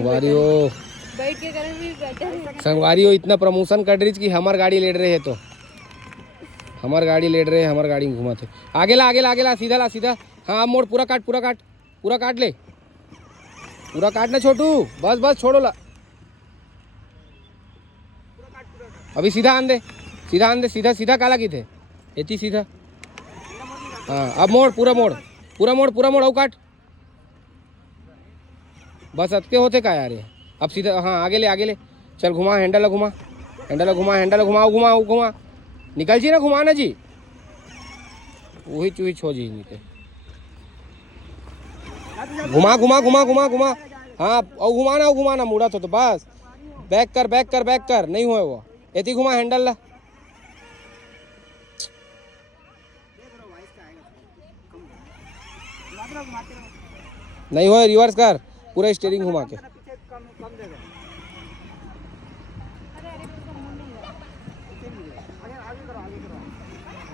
संगवारी हो बैठ के करन भी बेटर। संगवारी हो इतना प्रमोशन कर रही कि हमार गाड़ी ले रहे है तो हमार गाड़ी ले रहे हमार गाड़ी घुमाते आगे ला सीधा ला सीधा। हाँ अब मोड़ पूरा काट ले पूरा काट ना छोटू बस छोड़ो ला अभी सीधा आन दे सीधा काला की थे एती सीधा। हाँ अब मोड़ पूरा मोड़ आओ काट बस अतके होते का यार ये अब सीधा। हाँ आगे ले चल घुमा हैंडल घुमा निकल जी ना घुमाना जी वही चूही छो जी नीचे घुमा। हाँ और घुमाना मुड़ा तो बस बैक कर नहीं हुआ वो ऐसी घुमा हैंडल ला नहीं हो रिवर्स कर पूरा स्टीयरिंग घुमा के।